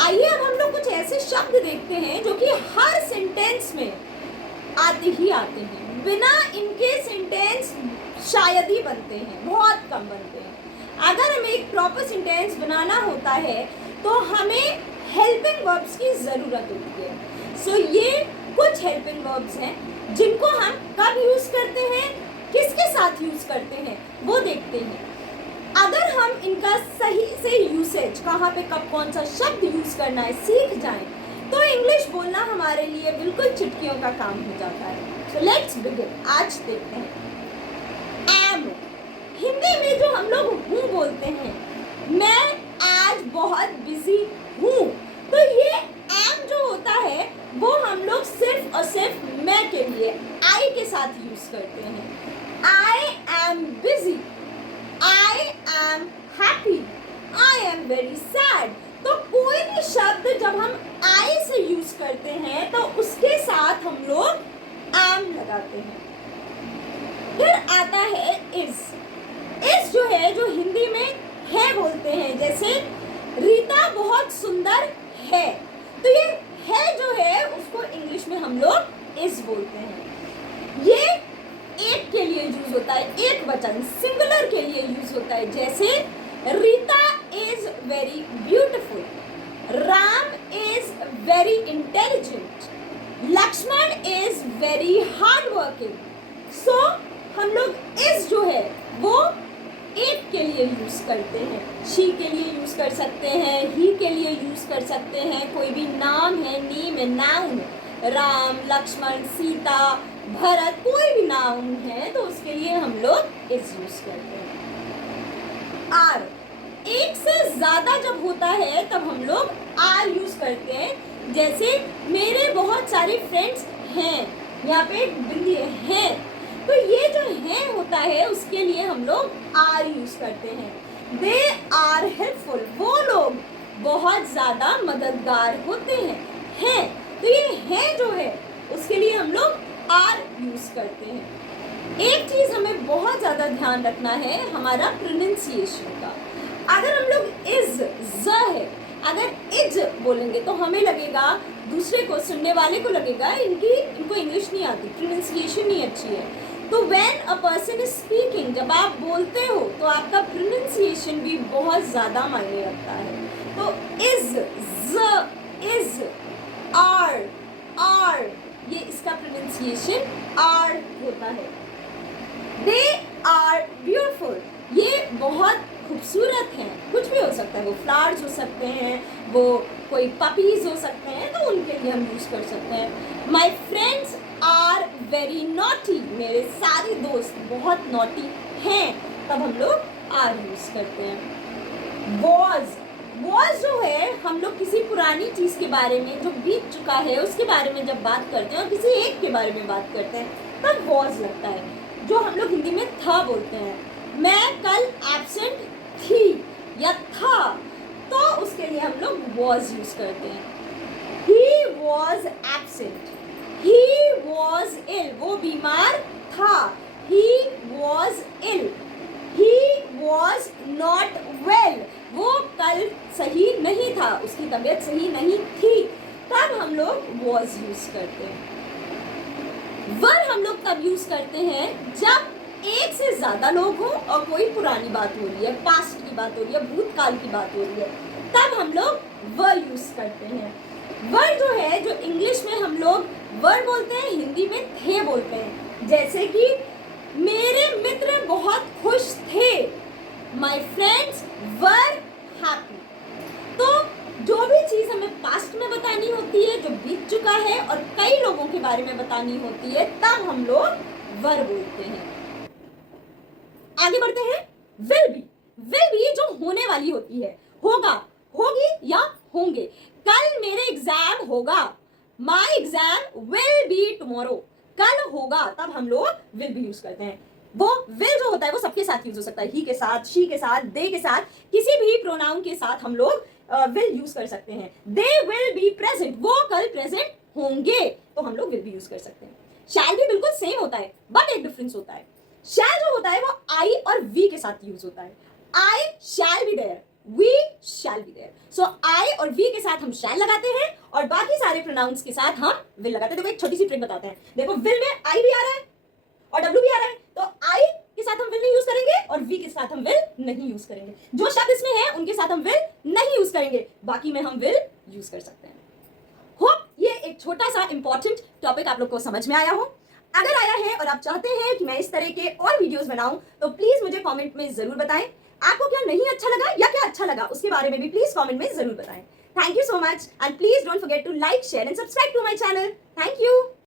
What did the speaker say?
आइए अब हम लोग कुछ ऐसे शब्द देखते हैं जो कि हर सेंटेंस में आते ही आते हैं, बिना इनके सेंटेंस शायद ही बनते हैं, बहुत कम बनते हैं। अगर हमें एक प्रॉपर सेंटेंस बनाना होता है तो हमें हेल्पिंग वर्ब्स की ज़रूरत होती है। सो ये कुछ हेल्पिंग वर्ब्स हैं जिनको हम कब यूज़ करते हैं, किसके साथ यूज़ करते हैं, वो देखते हैं। अगर हम इनका सही से यूसेज, कहाँ पे कब कौन सा शब्द यूज़ करना है, सीख जाएं तो इंग्लिश बोलना हमारे लिए बिल्कुल चुटकियों का काम हो जाता है। So let's begin. आज देखते हैं एम। हिंदी में जो हम लोग हूँ बोलते हैं, मैं आज बहुत बिजी हूँ, तो ये एम जो होता है वो हम लोग सिर्फ और सिर्फ मैं के लिए आई के साथ यूज़ करते हैं। I am busy, I am happy, I am very sad। तो कोई भी शब्द जब हम I से यूज करते हैं तो उसके साथ हम लोग am लगाते हैं। फिर आता है is। is जो है, जो हिंदी में है बोलते हैं, जैसे रीता बहुत सुंदर है, तो ये है जो है उसको इंग्लिश में हम लोग is बोलते हैं। ये एक के लिए यूज होता है, एक वचन सिंगुलर के लिए यूज होता है, जैसे Rita is very beautiful, Ram is very intelligent, Lakshman is very hard working. So हम लोग इज जो है वो एक के लिए यूज करते हैं, शी के लिए यूज कर सकते हैं, ही के लिए यूज कर सकते हैं, कोई भी नाम है, नेम है, नाउन है, राम, लक्ष्मण, सीता, भरत, कोई भी नाउन है तो उसके लिए हम लोग इज यूज करते हैं। आर, एक से ज्यादा जब होता है तब हम लोग आर यूज करते हैं, जैसे मेरे बहुत सारे फ्रेंड्स हैं, यहाँ पे बिंदी है, तो ये जो है होता है उसके लिए हम लोग आर यूज करते हैं। दे आर हेल्पफुल, वो लोग बहुत ज्यादा मददगार होते हैं, तो ये है जो है उसके लिए हम लोग आर यूज करते हैं। एक चीज हमें बहुत ज्यादा ध्यान रखना है, हमारा प्रोनाउंसिएशन का। अगर हम लोग इज, ज है, अगर इज बोलेंगे तो हमें लगेगा, दूसरे को, सुनने वाले को लगेगा इनको इंग्लिश नहीं आती, प्रोनाउंसिएशन नहीं अच्छी है। तो when a person is speaking, जब आप बोलते हो तो आपका प्रोनाउंसिएशन भी बहुत ज्यादा मायने रखता है। तो इज, ज, इज, आर, ये इसका प्रोनाउंसिएशन आर होता है। दे आर ब्यूटिफुल, ये बहुत खूबसूरत हैं, कुछ भी हो सकता है, वो फ्लावर्स हो सकते हैं, वो कोई पपीज हो सकते हैं, तो उनके लिए हम यूज कर सकते हैं। My friends are very naughty, मेरे सारे दोस्त बहुत नॉटी हैं, तब हम लोग आर यूज करते हैं। वॉज जो है, हम लोग किसी पुरानी चीज के बारे में जो बीत चुका है उसके बारे में जब बात करते हैं और किसी एक के बारे में बात करते हैं तब वॉज लगता है, जो हम लोग हिंदी में था बोलते हैं। मैं कल एब्सेंट थी या था, तो उसके लिए हम लोग वॉज यूज करते हैं। He was absent, he was ill, वो बीमार था, he was ill. He was not well, वो कल सही नहीं था, उसकी तबीयत सही नहीं थी, तब हम लोग वॉज यूज करते हैं। वर हम लोग तब यूज करते हैं जब एक से ज्यादा लोग हो और कोई पुरानी बात हो रही है, पास्ट की बात हो रही है, भूतकाल की बात हो रही है, तब हम लोग वर यूज करते हैं। वर जो है, जो इंग्लिश में हम लोग वर बोलते हैं, हिंदी में थे बोलते हैं, जैसे कि मेरे मित्र बहुत खुश थे, माई फ्रेंड्स वर हैप्पी। तो जो भी चीज़ हमें पास्ट में बतानी होती है, जो बीत चुका है और कई लोगों के बारे में बतानी होती है, तब हम लोग वर बोलते हैं। आगे बढ़ते हैं। विल बी जो होने वाली होती है, होगा, होगी या होंगे। कल मेरे एग्जाम होगा, my exam will be tomorrow, कल होगा, तब हम लोग विल बी यूज करते हैं। वो विल जो होता है वो सबके साथ यूज हो सकता है, ही के साथ, शी के साथ, दे के साथ, किसी भी प्रोनाउन के साथ हम लोग विल यूज कर सकते हैं। दे विल बी प्रेजेंट, वो कल प्रेजेंट होंगे, तो हम लोग विल बी यूज कर सकते हैं। शैल भी बिल्कुल सेम होता है, बट एक डिफरेंस होता है। शैल जो होता है वो आई और वी के साथ यूज होता है। I shall be there, we shall be there. So I और वी के साथ हम शैल लगाते हैं और बाकी सारे प्रोनाउंस के साथ हम विल लगाते हैं। देखो एक छोटी सी ट्रिक बताते हैं। देखो विल में आई भी आ रहा है और डब्ल्यू भी आ रहा है, तो आई के साथ हम विल नहीं यूज करेंगे और वी के साथ हम विल नहीं यूज करेंगे। जो शब्द इसमें है उनके साथ हम विल नहीं यूज करेंगे, बाकी में हम विल यूज कर सकते हैं। होप ये एक छोटा सा इंपॉर्टेंट टॉपिक आप लोग को समझ में आया हो। अगर आया है और आप चाहते हैं कि मैं इस तरह के और वीडियोस बनाऊं तो प्लीज मुझे कमेंट में जरूर बताएं। आपको क्या नहीं अच्छा लगा या क्या अच्छा लगा उसके बारे में भी प्लीज कमेंट में जरूर बताएं। Thank you so much and please don't forget to like, share and subscribe to my channel. Thank you.